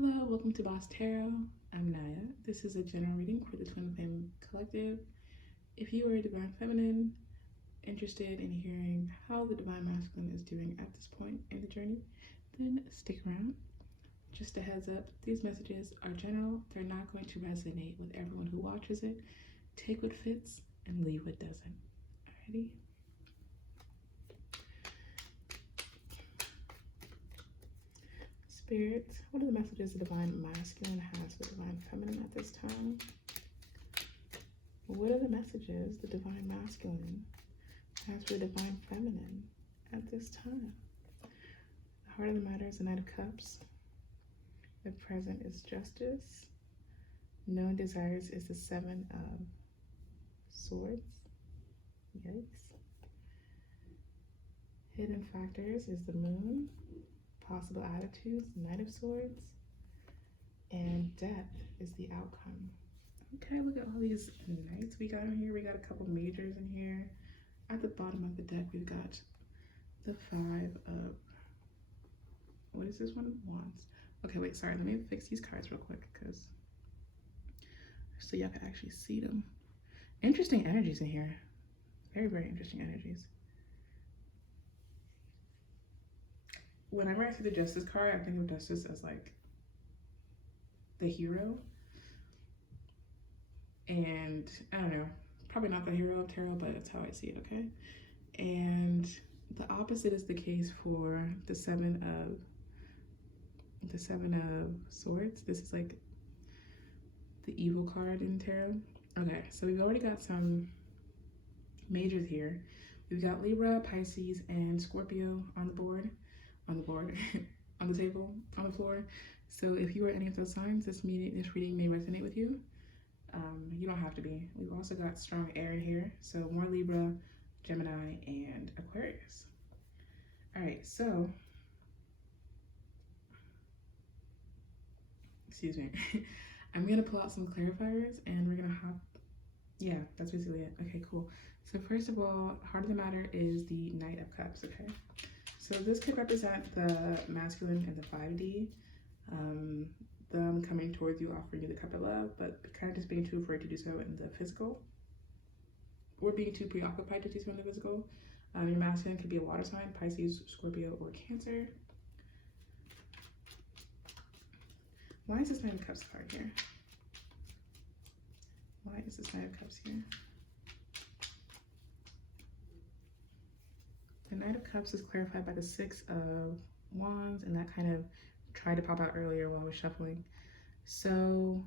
Hello, welcome to Boss Tarot. I'm Naya. This is a general reading for the Twin Flame Collective. If you are a Divine Feminine, interested in hearing how the Divine Masculine is doing at this point in the journey, then stick around. Just a heads up, these messages are general. They're not going to resonate with everyone who watches it. Take what fits and leave what doesn't. Alrighty? Spirit, what are the messages the Divine Masculine has for Divine Feminine at this time? What are the messages the Divine Masculine has for the Divine Feminine at this time? The heart of the matter is the Knight of Cups. The present is Justice. Known desires is the Seven of Swords. Yikes. Hidden factors is the Moon. Possible attitudes, Knight of Swords. And death is the outcome. Okay, look at all these knights we got in here. We got a couple majors in here. At the bottom of the deck, we've got the Five of, what is this one? Wands. Okay, wait, sorry. Let me fix these cards real quick because so y'all can actually see them. Interesting energies in here. Very, very interesting energies. Whenever I see the Justice card, I think of Justice as like the hero. And I don't know, probably not the hero of tarot, but that's how I see it, okay? And the opposite is the case for the Seven of Swords. This is like the evil card in tarot. Okay, so we've already got some majors here. We've got Libra, Pisces, and Scorpio on the board, on the table, on the floor. So if you are any of those signs, this reading may resonate with you. You don't have to be. We've also got strong air in here, so more Libra, Gemini, and Aquarius. All right, so, excuse me. I'm gonna pull out some clarifiers and we're gonna yeah, that's basically it. Okay, cool. So first of all, heart of the matter is the Knight of Cups, okay? So this could represent the masculine in the 5D. Them coming towards you, offering you the cup of love, but kind of just being too afraid to do so in the physical, or being too preoccupied to do so in the physical. Your masculine could be a water sign, Pisces, Scorpio, or Cancer. Why is this Knight of Cups card here? Why is this Knight of Cups here? The Knight of Cups is clarified by the Six of Wands, and that kind of tried to pop out earlier while I was shuffling. So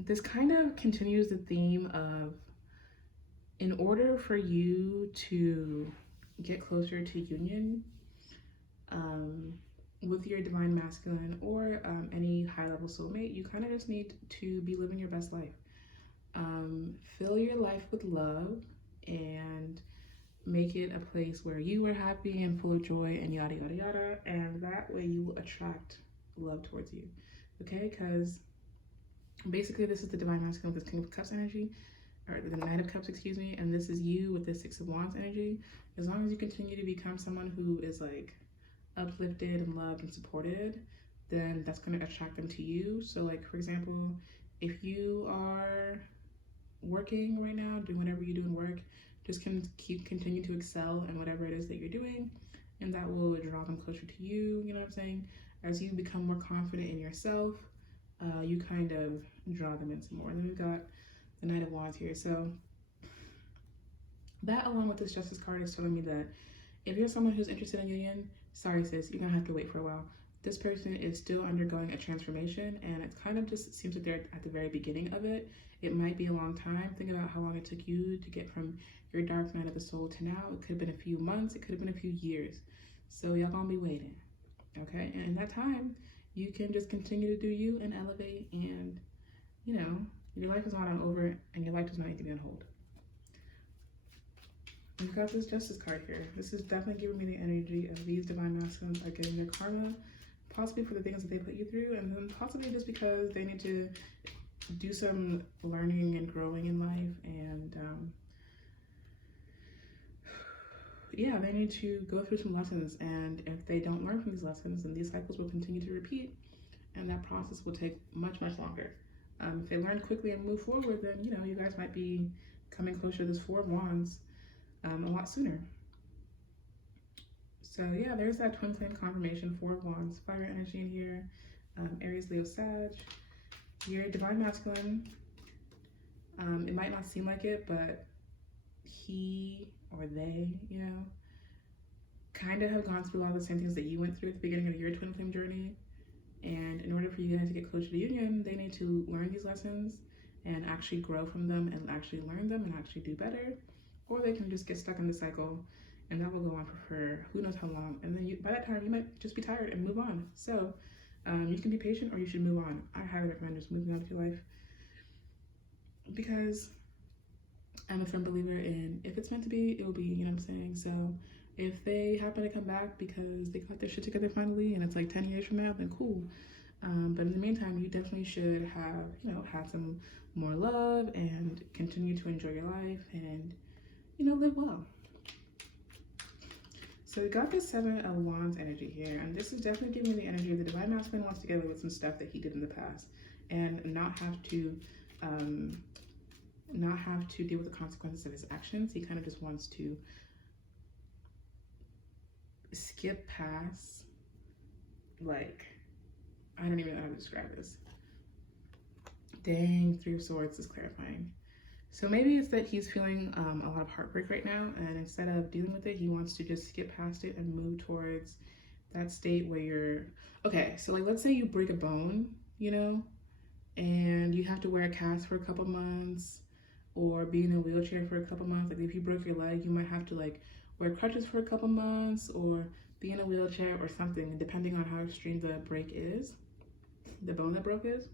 this kind of continues the theme of, in order for you to get closer to union with your divine masculine or any high level soulmate, you kind of just need to be living your best life. Fill your life with love and make it a place where you are happy and full of joy and yada yada yada, and that way you will attract love towards you. Okay, because basically this is the divine masculine with this King of Cups energy, or the Knight of Cups, excuse me, and this is you with the Six of Wands energy. As long as you continue to become someone who is like uplifted and loved and supported, then that's going to attract them to you. So like, for example, if you are working right now, doing whatever you do in work, just continue to excel in whatever it is that you're doing, and that will draw them closer to you. You know what I'm saying? As you become more confident in yourself, you kind of draw them in some more. And then we've got the Knight of Wands here. So that, along with this Justice card, is telling me that if you're someone who's interested in union, sorry sis, you're gonna have to wait for a while. This person is still undergoing a transformation, and it kind of just seems like they're at the very beginning of it. It might be a long time. Think about how long it took you to get from your dark night of the soul to now. It could have been a few months, it could have been a few years. So y'all gonna be waiting, okay? And in that time, you can just continue to do you and elevate, and you know, your life is not on over and your life does not need to be on hold. We've got this Justice card here. This is definitely giving me the energy of these divine masculines are getting their karma, possibly for the things that they put you through, and then possibly just because they need to do some learning and growing in life, and yeah, they need to go through some lessons. And if they don't learn from these lessons, then these cycles will continue to repeat, and that process will take much, much longer. If they learn quickly and move forward, then you guys might be coming closer to this Four of Wands a lot sooner. So yeah, there's that twin flame confirmation, Four of Wands, fire energy in here, Aries, Leo, Sag. Your divine masculine, it might not seem like it, but he or they, kind of have gone through a lot of the same things that you went through at the beginning of your twin flame journey. And in order for you guys to get closer to union, they need to learn these lessons and actually grow from them and actually learn them and actually do better. Or they can just get stuck in the cycle, and that will go on for who knows how long. And then by that time, you might just be tired and move on. So you can be patient, or you should move on. I highly recommend just moving on with your life, because I'm a firm believer in if it's meant to be, it will be, you know what I'm saying? So if they happen to come back because they got their shit together finally and it's like 10 years from now, then cool. But in the meantime, you definitely should have, had some more love and continue to enjoy your life and, live well. So we got this Seven of Wands energy here, and this is definitely giving me the energy of the divine masculine wants to get away with some stuff that he did in the past and not have to deal with the consequences of his actions. He kind of just wants to skip past, like, I don't even know how to describe this. Dang, Three of Swords is clarifying. So maybe it's that he's feeling a lot of heartbreak right now, and instead of dealing with it, he wants to just skip past it and move towards that state where you're, okay, so like let's say you break a bone, and you have to wear a cast for a couple months or be in a wheelchair for a couple months. Like if you broke your leg, you might have to like wear crutches for a couple months or be in a wheelchair or something, depending on how extreme the break is, the bone that broke is.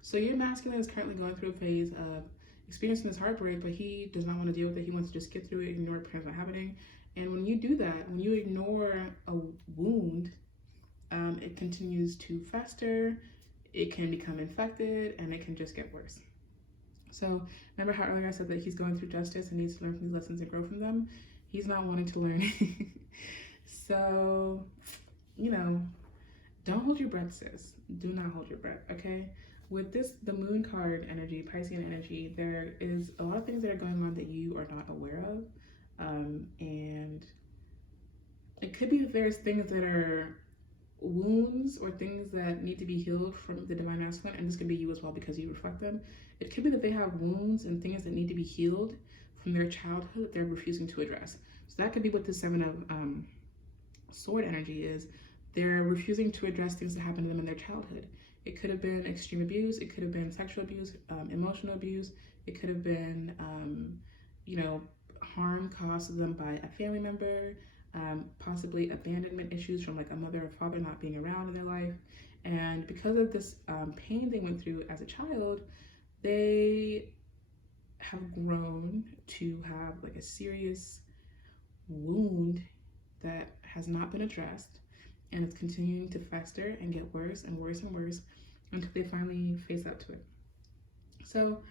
So your masculine is currently going through a phase of experiencing this heartbreak, but he does not want to deal with it. He wants to just get through it, ignore it, pretend it's not happening. And when you do that, when you ignore a wound, it continues to fester, it can become infected, and it can just get worse. So remember how earlier I said that he's going through justice and needs to learn from these lessons and grow from them? He's not wanting to learn. So, don't hold your breath, sis. Do not hold your breath, okay? With this, the moon card energy, Piscean energy, there is a lot of things that are going on that you are not aware of. And it could be that there's things that are wounds or things that need to be healed from the divine masculine, and this could be you as well because you reflect them. It could be that they have wounds and things that need to be healed from their childhood that they're refusing to address. So that could be what the Seven of Sword energy is. They're refusing to address things that happened to them in their childhood. It could have been extreme abuse, it could have been sexual abuse, emotional abuse, it could have been, harm caused to them by a family member, possibly abandonment issues from like a mother or father not being around in their life. And because of this pain they went through as a child, they have grown to have like a serious wound that has not been addressed, and it's continuing to fester and get worse and worse and worse until they finally face up to it. So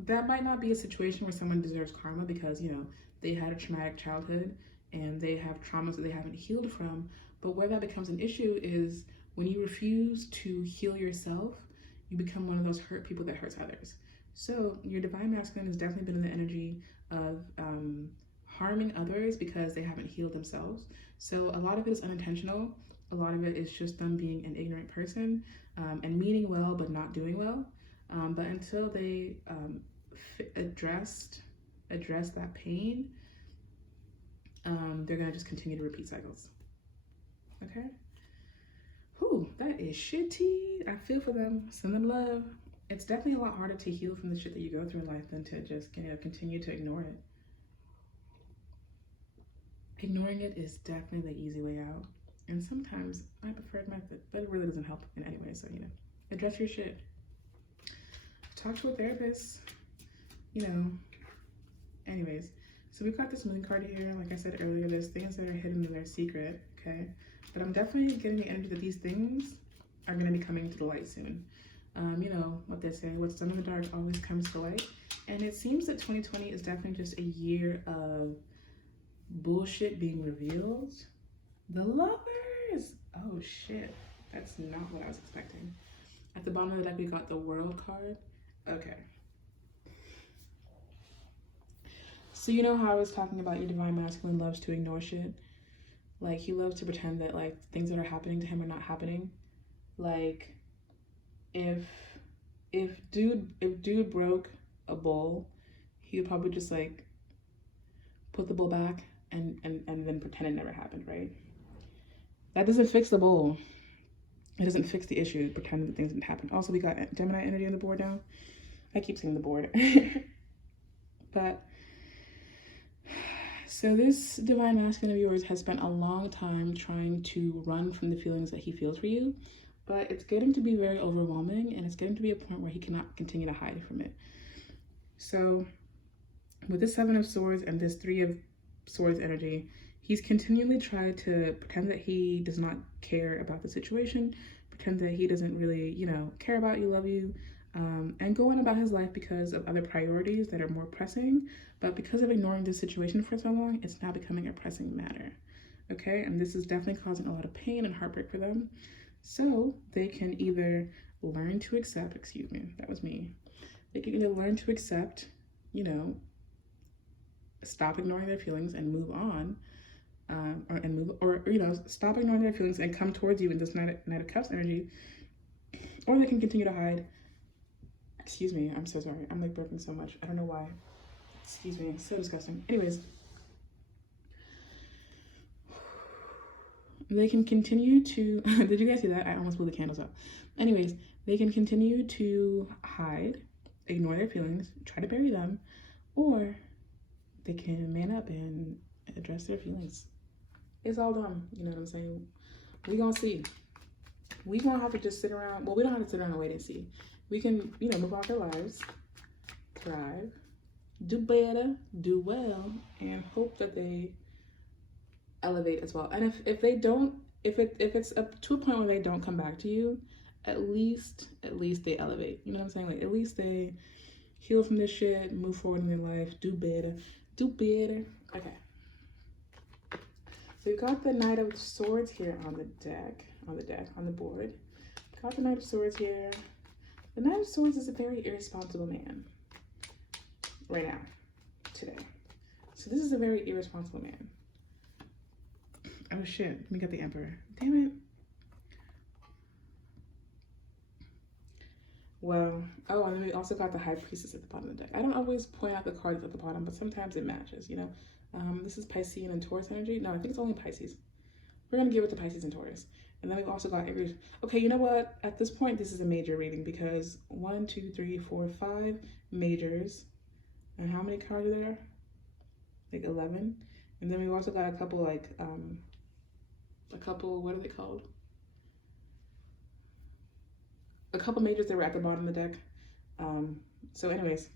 that might not be a situation where someone deserves karma because, they had a traumatic childhood and they have traumas that they haven't healed from. But where that becomes an issue is when you refuse to heal yourself, you become one of those hurt people that hurts others. So your divine masculine has definitely been in the energy of harming others because they haven't healed themselves. So a lot of it is unintentional. A lot of it is just them being an ignorant person and meaning well but not doing well. But until they address that pain, they're gonna just continue to repeat cycles. Okay? Whew, that is shitty. I feel for them. Send them love. It's definitely a lot harder to heal from the shit that you go through in life than to just continue to ignore it. Ignoring it is definitely the easy way out. And sometimes I prefer the method, but it really doesn't help in any way. So, address your shit. Talk to a therapist, Anyways, so we've got this moon card here. Like I said earlier, there's things that are hidden and they're secret, okay? But I'm definitely getting the energy that these things are going to be coming to the light soon. What they say, what's done in the dark always comes to light. And it seems that 2020 is definitely just a year of bullshit being revealed. The Lovers. Oh shit. That's not what I was expecting. At the bottom of the deck, we got the World card. Okay. So you know how I was talking about your divine masculine loves to ignore shit? Like, he loves to pretend that, like, things that are happening to him are not happening. Like, if dude broke a bowl, he would probably just, like, put the bowl back and then pretend it never happened, right? That doesn't fix the bowl. It doesn't fix the issue, pretending that things didn't happen. Also, we got Gemini energy on the board now. I keep saying the board. But, so this divine masculine of yours has spent a long time trying to run from the feelings that he feels for you, but it's getting to be very overwhelming, and it's getting to be a point where he cannot continue to hide from it. So, with this Seven of Swords and this Three of Swords energy, he's continually tried to pretend that he does not care about the situation, pretend that he doesn't really, you know, care about you, love you, and go on about his life because of other priorities that are more pressing. But because of ignoring this situation for so long, it's now becoming a pressing matter. Okay, and this is definitely causing a lot of pain and heartbreak for them. So they can either learn to accept, excuse me, that was me. They can either learn to accept, you know, stop ignoring their feelings and move on, or you know, stop ignoring their feelings and come towards you in this Knight of Cups energy, or they can continue to hide. Excuse me, I'm so sorry. I'm like burping so much. I don't know why. Excuse me, it's so disgusting. Anyways, they can continue to, did you guys see that? I almost blew the candles out. Anyways, they can continue to hide, ignore their feelings, try to bury them, or they can man up and address their feelings. It's all done, you know what I'm saying? We gonna see. We gonna have to just sit around, well, we don't have to sit around and wait and see. We can, you know, move on our lives, thrive, do better, do well, and hope that they elevate as well. And if they don't, if it's up to a point where they don't come back to you, at least they elevate. You know what I'm saying? Like, at least they heal from this shit, move forward in their life, do better, do better. Okay. So we got the Knight of Swords here on the board. Got the Knight of Swords here. The Knight of Swords is a very irresponsible man right now, today. So this is a very irresponsible man. Oh shit, we got the Emperor. Damn it. Well, oh, and then we also got the High Priestess at the bottom of the deck. I don't always point out the cards at the bottom, but sometimes it matches, you know? This is Piscean and Taurus energy. No, I think it's only Pisces. We're gonna give it to Pisces and Taurus. And then we've also got Aries. Okay, you know what? At this point, this is a major reading because 1, 2, 3, 4, 5 majors. And how many cards are there? Like 11. And then we've also got a couple, like, what are they called? A couple majors that were at the bottom of the deck. So anyways,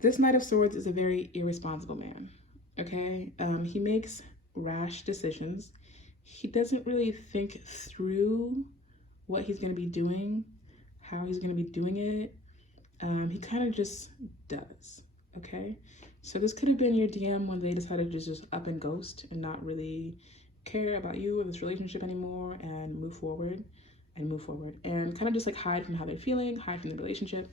this Knight of Swords is a very irresponsible man, okay? He makes rash decisions. He doesn't really think through what he's going to be doing, how he's going to be doing it. He kind of just does, okay? So this could have been your DM when they decided to just up and ghost and not really care about you or this relationship anymore and move forward and kind of just like hide from how they're feeling, hide from the relationship.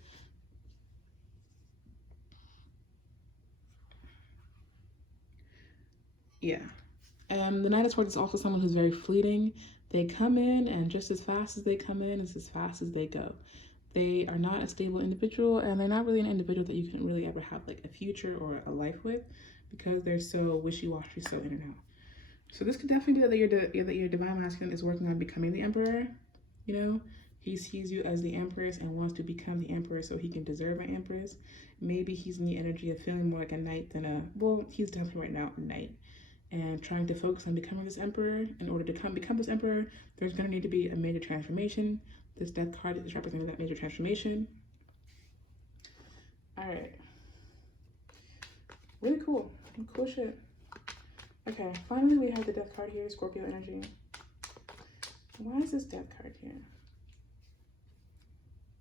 Yeah. And the Knight of Swords is also someone who's very fleeting. They come in, and just as fast as they come in is as fast as they go. They are not a stable individual, and they're not really an individual that you can really ever have like a future or a life with because they're so wishy-washy, so in and out. So this could definitely be that your divine masculine is working on becoming the Emperor. You know, he sees you as the Empress and wants to become the Emperor so he can deserve an Empress. Maybe he's in the energy of feeling more like a knight than well, he's definitely right now a knight. And trying to focus on becoming this Emperor. In order to become this Emperor, there's going to need to be a major transformation. This Death card is representing that major transformation. All right. Really cool. Cool shit. Okay, finally we have the Death card here, Scorpio energy. Why is this Death card here?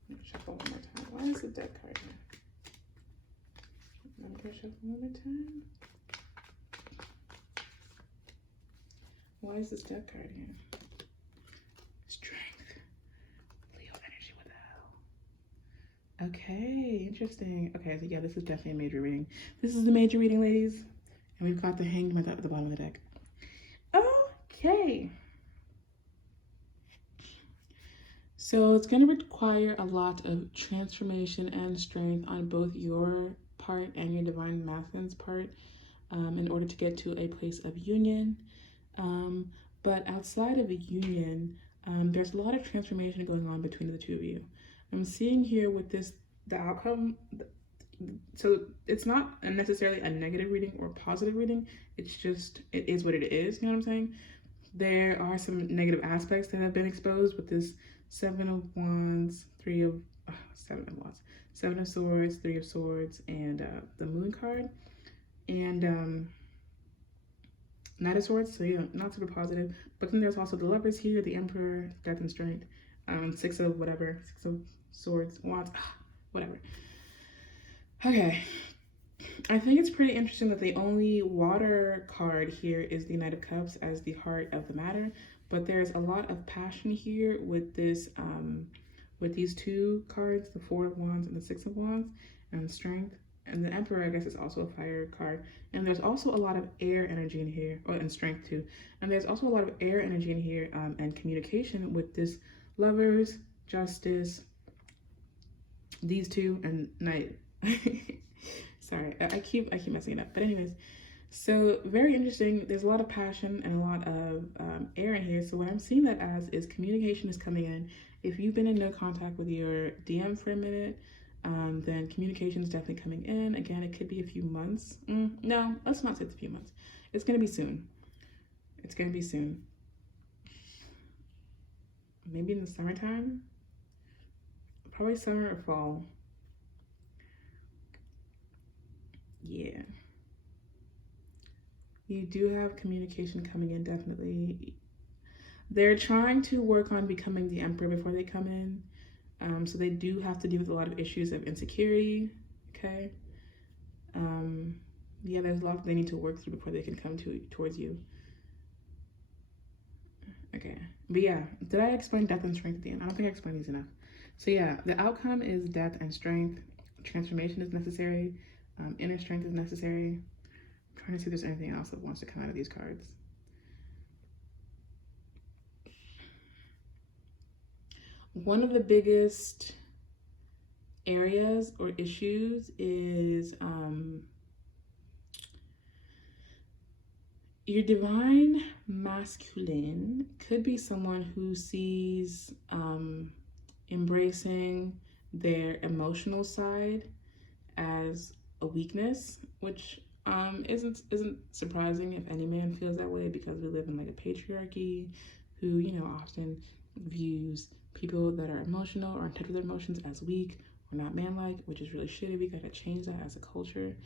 Let me shuffle one more time. Why is the Death card here? I'm gonna shuffle one more time. Why is this death card here? Strength. Leo energy with L. Okay, interesting. Okay, so yeah, this is definitely a major reading. This is the major reading, ladies. And we've got the Hanged Man at the bottom of the deck. Okay. So it's going to require a lot of transformation and strength on both your part and your divine masculine's part in order to get to a place of union. But outside of a union, there's a lot of transformation going on between the two of you. I'm seeing here with this, the outcome, so it's not necessarily a negative reading or positive reading. It's just, it is what it is, you know what I'm saying? There are some negative aspects that have been exposed with this Seven of Wands, Seven of Swords, Three of Swords, and the Moon card. And Knight of Swords, so yeah, not super positive. But then there's also the Lovers here, the Emperor, Death and Strength, Six of Swords, Wands, whatever. Okay, I think it's pretty interesting that the only water card here is the Knight of Cups as the heart of the matter, but there's a lot of passion here with this, with these two cards, the Four of Wands and the Six of Wands, and Strength. And the Emperor, I guess, is also a fire card. And there's also a lot of air energy in here, and strength too. And there's also a lot of air energy in here and communication with this Lovers, Justice, these two, and Knight. Sorry, I keep messing it up. But anyways, so very interesting. There's a lot of passion and a lot of air in here. So what I'm seeing that as is communication is coming in. If you've been in no contact with your DM for a minute, then communication is definitely coming in. Again, it could be a few months. No, let's not say it's a few months. It's going to be soon. It's going to be soon. Maybe in the summertime. Probably summer or fall. Yeah. You do have communication coming in, definitely. They're trying to work on becoming the Emperor before they come in. So they do have to deal with a lot of issues of insecurity, okay? Yeah, there's a lot they need to work through before they can come towards you. Okay, but yeah, did I explain Death and Strength at the end? I don't think I explained these enough. So yeah, the outcome is Death and Strength. Transformation is necessary. Inner strength is necessary. I'm trying to see if there's anything else that wants to come out of these cards. One of the biggest areas or issues is your divine masculine could be someone who sees embracing their emotional side as a weakness, which isn't surprising if any man feels that way, because we live in like a patriarchy who, you know, often views people that are emotional or in touch with their emotions as weak or not manlike, which is really shitty. We gotta change that as a culture.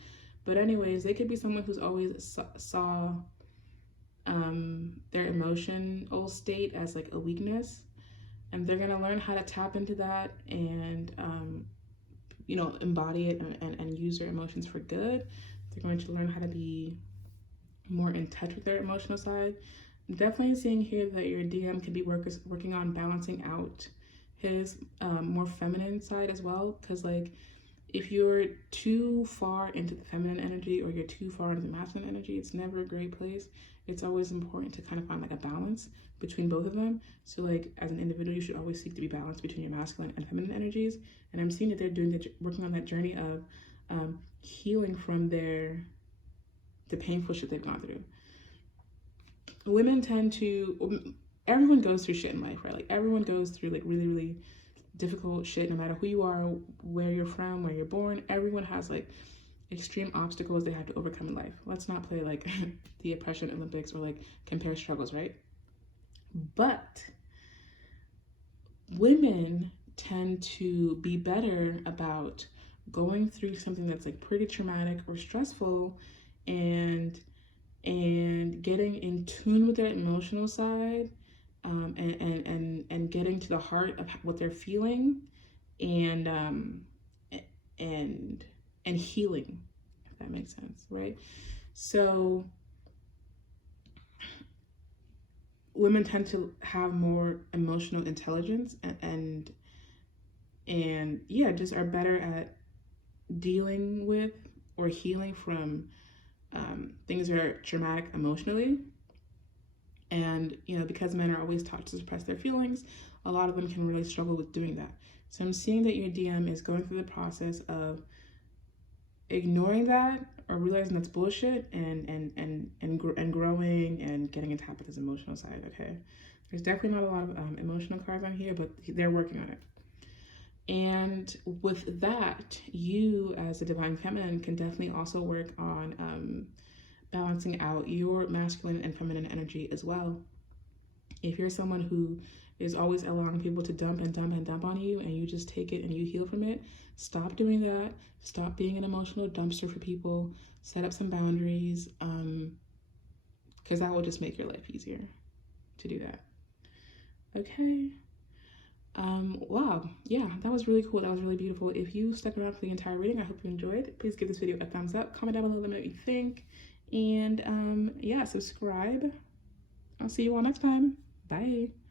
But anyways, they could be someone who's always saw their emotional state as like a weakness, and they're gonna learn how to tap into that and you know, embody it and use their emotions for good. They're going to learn how to be more in touch with their emotional side. I'm definitely seeing here that your DM could be working on balancing out his more feminine side as well, because like if you're too far into the feminine energy or you're too far into the masculine energy, it's never a great place. It's always important to kind of find like a balance between both of them. So like as an individual, you should always seek to be balanced between your masculine and feminine energies. And I'm seeing that they're working on that journey of healing from the painful shit they've gone through. Women tend to, everyone goes through shit in life, right? Like everyone goes through like really, really difficult shit, no matter who you are, where you're from, where you're born. Everyone has like extreme obstacles they have to overcome in life. Let's not play like the oppression Olympics or like compare struggles, right? But women tend to be better about going through something that's like pretty traumatic or stressful and getting in tune with their emotional side, and getting to the heart of what they're feeling, and healing if that makes sense, right? So women tend to have more emotional intelligence and yeah, just are better at dealing with or healing from things that are traumatic emotionally. And, you know, because men are always taught to suppress their feelings, a lot of them can really struggle with doing that. So I'm seeing that your DM is going through the process of ignoring that or realizing that's bullshit and growing and getting in tap with his emotional side, okay? There's definitely not a lot of emotional cards on here, but they're working on it. And with that, you as a divine feminine can definitely also work on balancing out your masculine and feminine energy as well. If you're someone who is always allowing people to dump and dump and dump on you and you just take it and you heal from it, stop doing that. Stop being an emotional dumpster for people. Set up some boundaries, because that will just make your life easier to do that. Okay. Wow, yeah, that was really cool. That was really beautiful. If you stuck around for the entire reading, I hope you enjoyed. Please give this video a thumbs up. Comment down below, let me know what you think. And yeah, subscribe. I'll see you all next time. Bye.